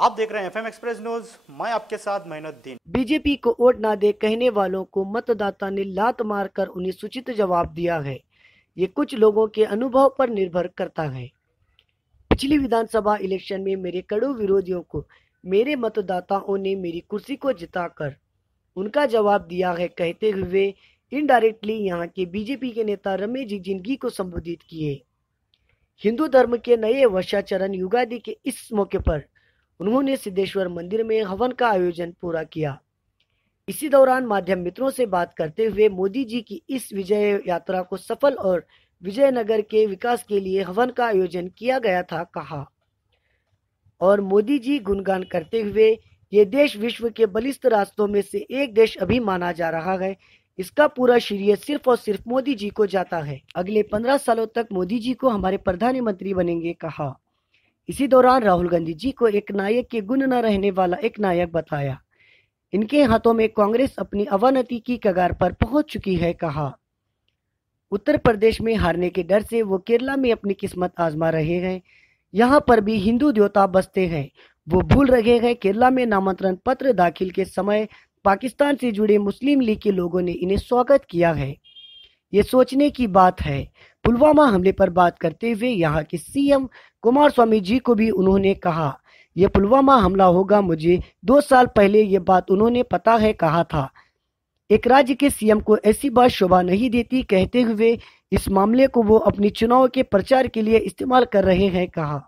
आप देख रहे हैं एफएम एक्सप्रेस न्यूज, मैं आपके साथ मोइनुद्दीन। बीजेपी को वोट ना दे कहने वालों को मतदाता ने लात मारकर उन्हें सूचित जवाब दिया है। ये कुछ लोगों के अनुभव पर निर्भर करता है। पिछली विधानसभा इलेक्शन में मेरे कड़ू विरोधियों को मेरे मतदाताओं ने मेरी कुर्सी को जिताकर उनका जवाब दिया है कहते हुए इनडायरेक्टली यहाँ के बीजेपी के नेता रमेश जी जिंदगी को संबोधित किए। हिंदू धर्म के नए वर्षाचरण युगादि के इस मौके पर उन्होंने सिद्धेश्वर मंदिर में हवन का आयोजन पूरा किया। इसी दौरान माध्यम मित्रों से बात करते हुए मोदी जी की इस विजय यात्रा को सफल और विजयनगर के विकास के लिए हवन का आयोजन किया गया था कहा। और मोदी जी गुणगान करते हुए ये देश विश्व के बलिष्ठ राष्ट्रों में से एक देश अभी माना जा रहा है। इसका पूरा श्रेय सिर्फ और सिर्फ मोदी जी को जाता है। अगले 15 सालों तक मोदी जी को हमारे प्रधानमंत्री बनेंगे कहा। इसी दौरान राहुल गांधी जी को एक नायक के गुण न रहने वाला एक नायक बताया। इनके हाथों में कांग्रेस अपनी अवनति की कगार पर पहुंच चुकी है कहा। उत्तर प्रदेश में हारने के डर से वो केरला में अपनी किस्मत आजमा रहे हैं। यहाँ पर भी हिंदू देवता बसते हैं। वो भूल रहे हैं केरला में नामांकन पत्र दाखिल के समय पाकिस्तान से जुड़े मुस्लिम लीग के लोगों ने इन्हें स्वागत किया है। ये सोचने की बात है। पुलवामा हमले पर बात करते हुए यहाँ के सीएम कुमारस्वामी जी को भी उन्होंने कहा यह पुलवामा हमला होगा। मुझे 2 साल पहले ये बात उन्होंने पता है कहा था। एक राज्य के सीएम को ऐसी बात शोभा नहीं देती कहते हुए इस मामले को वो अपनी चुनाव के प्रचार के लिए इस्तेमाल कर रहे हैं कहा।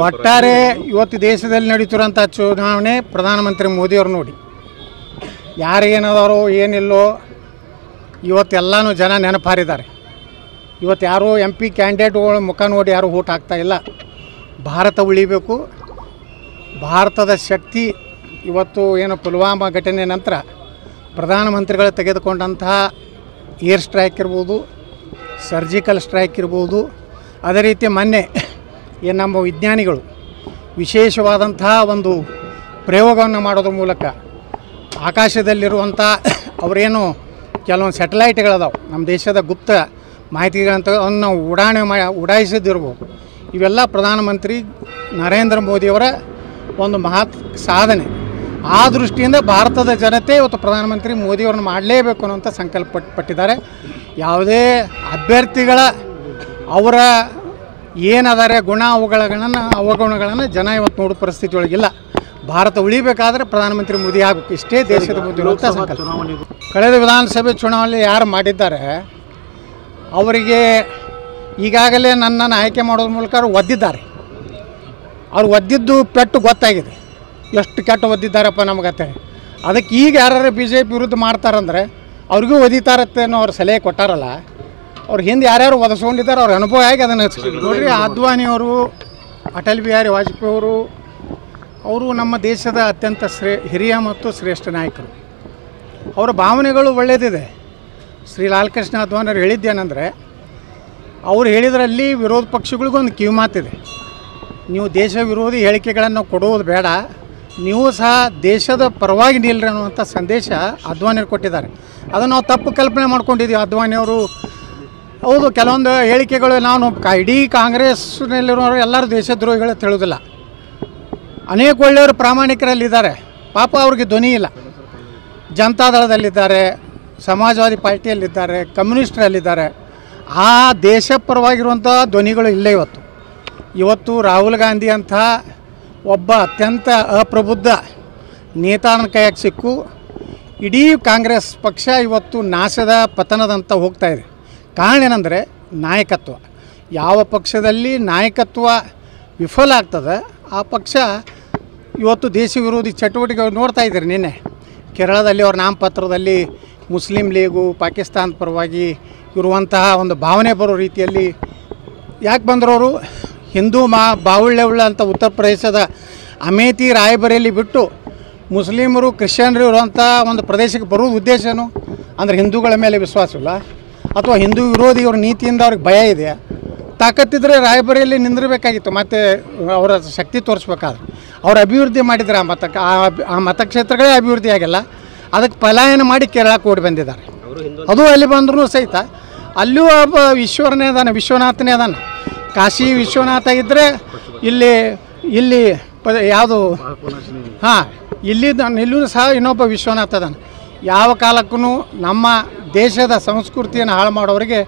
ಒಟ್ಟಾರೆ ಇವತ್ತು ದೇಶದಲ್ಲಿ ನಡೀತಿರೋಂಥ ಚುನಾವಣೆ ಪ್ರಧಾನಮಂತ್ರಿ ಮೋದಿಯವರು ನೋಡಿ ಯಾರೇನದಾರೋ ಏನಿಲ್ಲೋ ಇವತ್ತೆಲ್ಲನೂ ಜನ ನೆನಪಾರಿದ್ದಾರೆ। ಇವತ್ತು ಯಾರೋ MP ಕ್ಯಾಂಡಿಡೇಟ್ಗಳ ಮುಖ ನೋಡಿ ಯಾರು ಓಟ್ ಹಾಕ್ತಾ ಇಲ್ಲ। ಭಾರತ ಉಳಿಬೇಕು, ಭಾರತದ ಶಕ್ತಿ ಇವತ್ತು ಏನು ಪುಲ್ವಾಮಾ ಘಟನೆ ನಂತರ ಪ್ರಧಾನಮಂತ್ರಿಗಳು ತೆಗೆದುಕೊಂಡಂತಹ ಏರ್ ಸ್ಟ್ರೈಕ್ ಇರ್ಬೋದು, ಸರ್ಜಿಕಲ್ ಸ್ಟ್ರೈಕ್ ಇರ್ಬೋದು, ಅದೇ ರೀತಿ ಮೊನ್ನೆ ಏನು ನಮ್ಮ ವಿಜ್ಞಾನಿಗಳು ವಿಶೇಷವಾದಂತಹ ಒಂದು ಪ್ರಯೋಗವನ್ನು ಮಾಡೋದ್ರ ಮೂಲಕ ಆಕಾಶದಲ್ಲಿರುವಂಥ ಅವರೇನು ಕೆಲವೊಂದು ಸ್ಯಾಟಲೈಟ್ಗಳದಾವೆ ನಮ್ಮ ದೇಶದ ಗುಪ್ತ ಮಾಹಿತಿಗಳಂತ ಅವನ್ನ ಉಡಾಯಿಸಿದಿರ್ಬೋದು। ಇವೆಲ್ಲ ಪ್ರಧಾನಮಂತ್ರಿ ನರೇಂದ್ರ ಮೋದಿಯವರ ಒಂದು ಮಹತ್ ಸಾಧನೆ। ಆ ದೃಷ್ಟಿಯಿಂದ ಭಾರತದ ಜನತೆ ಇವತ್ತು ಪ್ರಧಾನಮಂತ್ರಿ ಮೋದಿಯವ್ರನ್ನ ಮಾಡಲೇಬೇಕು ಅನ್ನೋಂಥ ಸಂಕಲ್ಪ ಪಟ್ಟಿದ್ದಾರೆ। ಯಾವುದೇ ಅಭ್ಯರ್ಥಿಗಳ ಅವರ ಏನದಾರೆ ಗುಣ ಅವಗುಣಗಳನ್ನು ಜನ ಇವತ್ತು ನೋಡೋ ಪರಿಸ್ಥಿತಿ ಒಳಗಿಲ್ಲ। ಭಾರತ ಉಳಿಬೇಕಾದ್ರೆ ಪ್ರಧಾನಮಂತ್ರಿ ಮೋದಿ ಆಗಬೇಕು, ಇಷ್ಟೇ ದೇಶದ ಮೋದಿ ಅಂತ ಸಂಕಲ್ಪ। ಕಳೆದ ವಿಧಾನಸಭೆ ಚುನಾವಣೆ ಯಾರು ಮಾಡಿದ್ದಾರೆ ಅವರಿಗೆ ಈಗಾಗಲೇ ನನ್ನನ್ನು ಆಯ್ಕೆ ಮಾಡೋದ್ರ ಮೂಲಕ ಅವ್ರು ಒದ್ದಿದ್ದಾರೆ। ಅವ್ರು ಒದ್ದಿದ್ದು ಪೆಟ್ಟು ಗೊತ್ತಾಗಿದೆ, ಎಷ್ಟು ಕೆಟ್ಟ ಒದ್ದಿದ್ದಾರಪ್ಪ ನಮಗತ್ತೇಳಿ। ಅದಕ್ಕೆ ಈಗ ಯಾರು BJP ವಿರುದ್ಧ ಮಾಡ್ತಾರಂದರೆ ಅವ್ರಿಗೂ ಒದಿತಾರತ್ತೆ ಅನ್ನೋ ಅವ್ರು ಸಲಹೆ ಕೊಟ್ಟಾರಲ್ಲ, ಅವ್ರು ಹಿಂದೆ ಯಾರ್ಯಾರು ಒದಸ್ಕೊಂಡಿದ್ದಾರೆ ಅವ್ರ ಅನುಭವ ಆಗಿ ಅದನ್ನು ನೋಡ್ರಿ। ಅದ್ವಾನಿಯವರು, ಅಟಲ್ ಬಿಹಾರಿ ವಾಜಪೇಯಿ ಅವರು ನಮ್ಮ ದೇಶದ ಅತ್ಯಂತ ಹಿರಿಯ ಮತ್ತು ಶ್ರೇಷ್ಠ ನಾಯಕರು। ಅವರ ಭಾವನೆಗಳು ಒಳ್ಳೆಯದಿದೆ। ಶ್ರೀ ಲಾಲ್ ಕೃಷ್ಣ ಅದ್ವಾನಿಯವರು ಹೇಳಿದ್ದೇನೆಂದರೆ ಅವ್ರು ಹೇಳಿದ್ರಲ್ಲಿ ವಿರೋಧ ಪಕ್ಷಗಳಿಗೊಂದು ಕಿವಿಮಾತಿದೆ, ನೀವು ದೇಶ ವಿರೋಧಿ ಹೇಳಿಕೆಗಳನ್ನು ಕೊಡುವುದು ಬೇಡ, ನೀವು ಸಹ ದೇಶದ ಪರವಾಗಿ ನಿಲ್ಲರಿ ಅನ್ನುವಂಥ ಸಂದೇಶ ಅದ್ವಾನಿಯವರು ಕೊಟ್ಟಿದ್ದಾರೆ। ಅದನ್ನು ನಾವು ತಪ್ಪು ಕಲ್ಪನೆ ಮಾಡ್ಕೊಂಡಿದ್ದೀವಿ। ಅದ್ವಾನಿಯವರು ಹೌದು ಕೆಲವೊಂದು ಹೇಳಿಕೆಗಳು ನಾವು ಇಡೀ ಕಾಂಗ್ರೆಸ್ನಲ್ಲಿರೋರು ಎಲ್ಲರೂ ದೇಶದ್ರೋಹಿಗಳು ತಿಳಿಯೋದಿಲ್ಲ। ಅನೇಕ ಒಳ್ಳೆಯವರು ಪ್ರಾಮಾಣಿಕರಲ್ಲಿದ್ದಾರೆ, ಪಾಪ ಅವ್ರಿಗೆ ಧ್ವನಿ ಇಲ್ಲ। ಜನತಾದಳದಲ್ಲಿದ್ದಾರೆ, ಸಮಾಜವಾದಿ ಪಾರ್ಟಿಯಲ್ಲಿದ್ದಾರೆ, ಕಮ್ಯುನಿಸ್ಟರಲ್ಲಿದ್ದಾರೆ। ಆ ದೇಶ ಪರವಾಗಿರುವಂಥ ಧ್ವನಿಗಳು ಇಲ್ಲೇ ಇವತ್ತು ರಾಹುಲ್ ಗಾಂಧಿ ಅಂಥ ಒಬ್ಬ ಅತ್ಯಂತ ಅಪ್ರಬುದ್ಧ ನೇತಾರನ ಕೈಯಾಗ ಸಿಕ್ಕು ಇಡೀ ಕಾಂಗ್ರೆಸ್ ಪಕ್ಷ ಇವತ್ತು ನಾಶದ ಪತನದಂತ ಹೋಗ್ತಾಯಿದೆ। ಕಾರಣ ಏನಂದರೆ ನಾಯಕತ್ವ। ಯಾವ ಪಕ್ಷದಲ್ಲಿ ನಾಯಕತ್ವ ವಿಫಲ ಆಗ್ತದೆ ಆ ಪಕ್ಷ ಇವತ್ತು ದೇಶ ವಿರೋಧಿ ಚಟುವಟಿಕೆ ನೋಡ್ತಾ ಇದ್ದಾರೆ। ನಿನ್ನೆ ಕೇರಳದಲ್ಲಿ ಅವ್ರ ನಾಮಪತ್ರದಲ್ಲಿ ಮುಸ್ಲಿಂ ಲೀಗು ಪಾಕಿಸ್ತಾನ ಪರವಾಗಿ ಇರುವಂತಹ ಒಂದು ಭಾವನೆ ಬರೋ ರೀತಿಯಲ್ಲಿ ಯಾಕೆ ಬಂದರವರು ಹಿಂದೂ ಬಾವುಳ್ಯ ಅಂತ ಉತ್ತರ ಪ್ರದೇಶದ ಅಮೇಥಿ ರಾಯಬರೇಲಿ ಬಿಟ್ಟು ಮುಸ್ಲಿಮರು ಕ್ರಿಶ್ಚಿಯನ್ರು ಇರುವಂಥ ಒಂದು ಪ್ರದೇಶಕ್ಕೆ ಬರೋದು ಉದ್ದೇಶನು ಅಂದರೆ ಹಿಂದೂಗಳ ಮೇಲೆ ವಿಶ್ವಾಸವಿಲ್ಲ ಅಥವಾ ಹಿಂದೂ ವಿರೋಧಿ ಅವ್ರ ನೀತಿಯಿಂದ ಅವ್ರಿಗೆ ಭಯ ಇದೆಯಾ? ತಾಕತ್ತಿದ್ರೆ ರಾಯಬರೇಲಿ ನಿಂದಿರಬೇಕಾಗಿತ್ತು, ಮತ್ತು ಅವರ ಶಕ್ತಿ ತೋರಿಸ್ಬೇಕಾದ್ರೆ ಅವ್ರು ಅಭಿವೃದ್ಧಿ ಮಾಡಿದರೆ ಆ ಮತಕ್ಷೇತ್ರಗಳೇ ಅಭಿವೃದ್ಧಿ ಆಗಿಲ್ಲ, ಅದಕ್ಕೆ ಪಲಾಯನ ಮಾಡಿ ಕೇರಳಕ್ಕೆ ಓಡಿ ಬಂದಿದ್ದಾರೆ। ಅದು ಅಲ್ಲಿ ಬಂದ್ರೂ ಸಹಿತ ಅಲ್ಲೂ ಒಬ್ಬ ಈಶ್ವರನೇ ಅದಾನೆ, ವಿಶ್ವನಾಥನೇ ಅದಾನೆ। ಕಾಶಿ ವಿಶ್ವನಾಥ ಇದ್ದರೆ ಇಲ್ಲಿ ಇಲ್ಲಿ ಯಾವುದು ಹಾಂ ಇಲ್ಲೂ ಸಹ ಇನ್ನೊಬ್ಬ ವಿಶ್ವನಾಥ ಅದಾನ. ಯಾವ ಕಾಲಕ್ಕೂ ನಮ್ಮ ದೇಶದ ಸಂಸ್ಕೃತಿಯನ್ನು ಹಾಳು ಮಾಡೋರಿಗೆ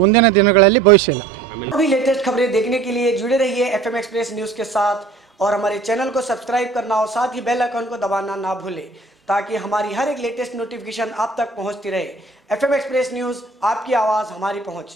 ಮುಂದಿನ ದಿನಗಳಲ್ಲಿ ಭವಿಷ್ಯ ಇಲ್ಲ. अभी लेटेस्ट खबरें देखने के लिए जुड़े रहिए FM एक्सप्रेस न्यूज़ के साथ और हमारे चैनल को सब्सक्राइब करना और साथ ही बेल आइकन को दबाना ना भूलें ताकि हमारी हर एक लेटेस्ट नोटिफिकेशन आप तक पहुंचती रहे। FM एक्सप्रेस न्यूज़, आपकी आवाज़ हमारी पहुंच।